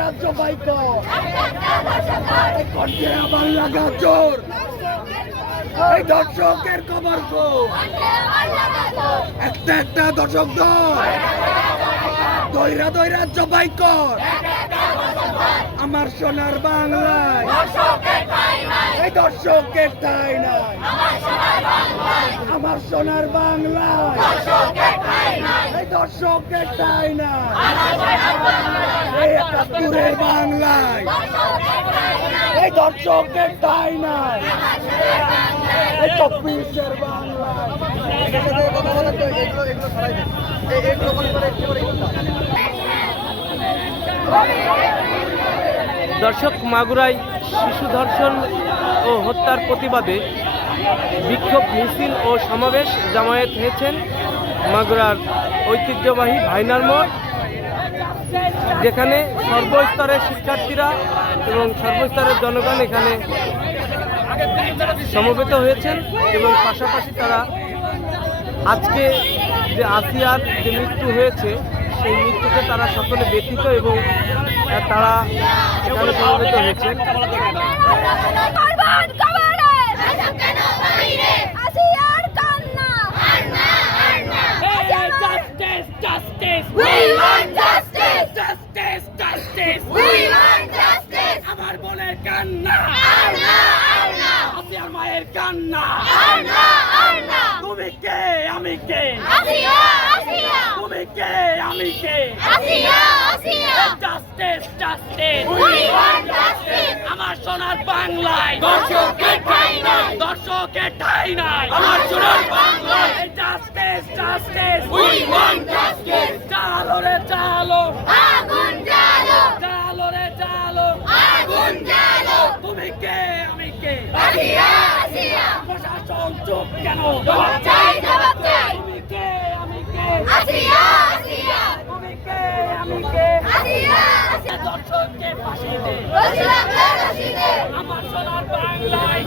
রাজ্য বাইক আবার লাগা জোর এই দর্শকের খবর গো একটা একটা দর্শক দইরা দইরা জবাই কর আমার সোনার বাংলায় এই দর্শকের ঠাই নাই আমার সোনার বাংলায় এই দর্শকের ঠাই নাই এই ৭১-এর বাংলায় এই দর্শকের ঠাই নাই এই ২৪-এর বাংলায় দর্শক, মাগুরায় শিশু ধর্ষণ ও হত্যার প্রতিবাদে বিক্ষোভ মিছিল ও সমাবেশ জামায়াত হয়েছেন মাগুরার ঐতিহ্যবাহী ভাইনার মোড়, যেখানে সর্বস্তরের শিক্ষার্থীরা এবং সর্বস্তরের জনগণ এখানে সমবেত হয়েছেন এবং পাশাপাশি তারা আজকে যে আসিয়ার যে মৃত্যু হয়েছে সেই মৃত্যুতে তারা সকলে ব্যথিত এবং তারা এখানে সমবেত হয়েছেন। আমার বোনের কান্না, আসিয়ার মায়ের কান্না, তুমি কে আমি কে, তুমি কে আমি কে, জাস্টিস জাস্টিস আমার সোনার বাংলায় দর্শকের ঠাই নাই, দর্শকের ঠাই নাই আমার সোনার বাংলায় justice justice we want justice. চালো রে চালো আগুন জ্বালো, চালো রে চালো আগুন জ্বালো, তুমি কে আমি কে, আসিয়া আসিয়া প্রশাসন চুপ কেন, জবাব চাই জবাব চাই, তুমি কে আমি কে, আসিয়া আসিয়া তুমি কে আমি কে, আসিয়া আসিয়া দর্শককে ফাঁসি দে, আমার সোনার বাংলায়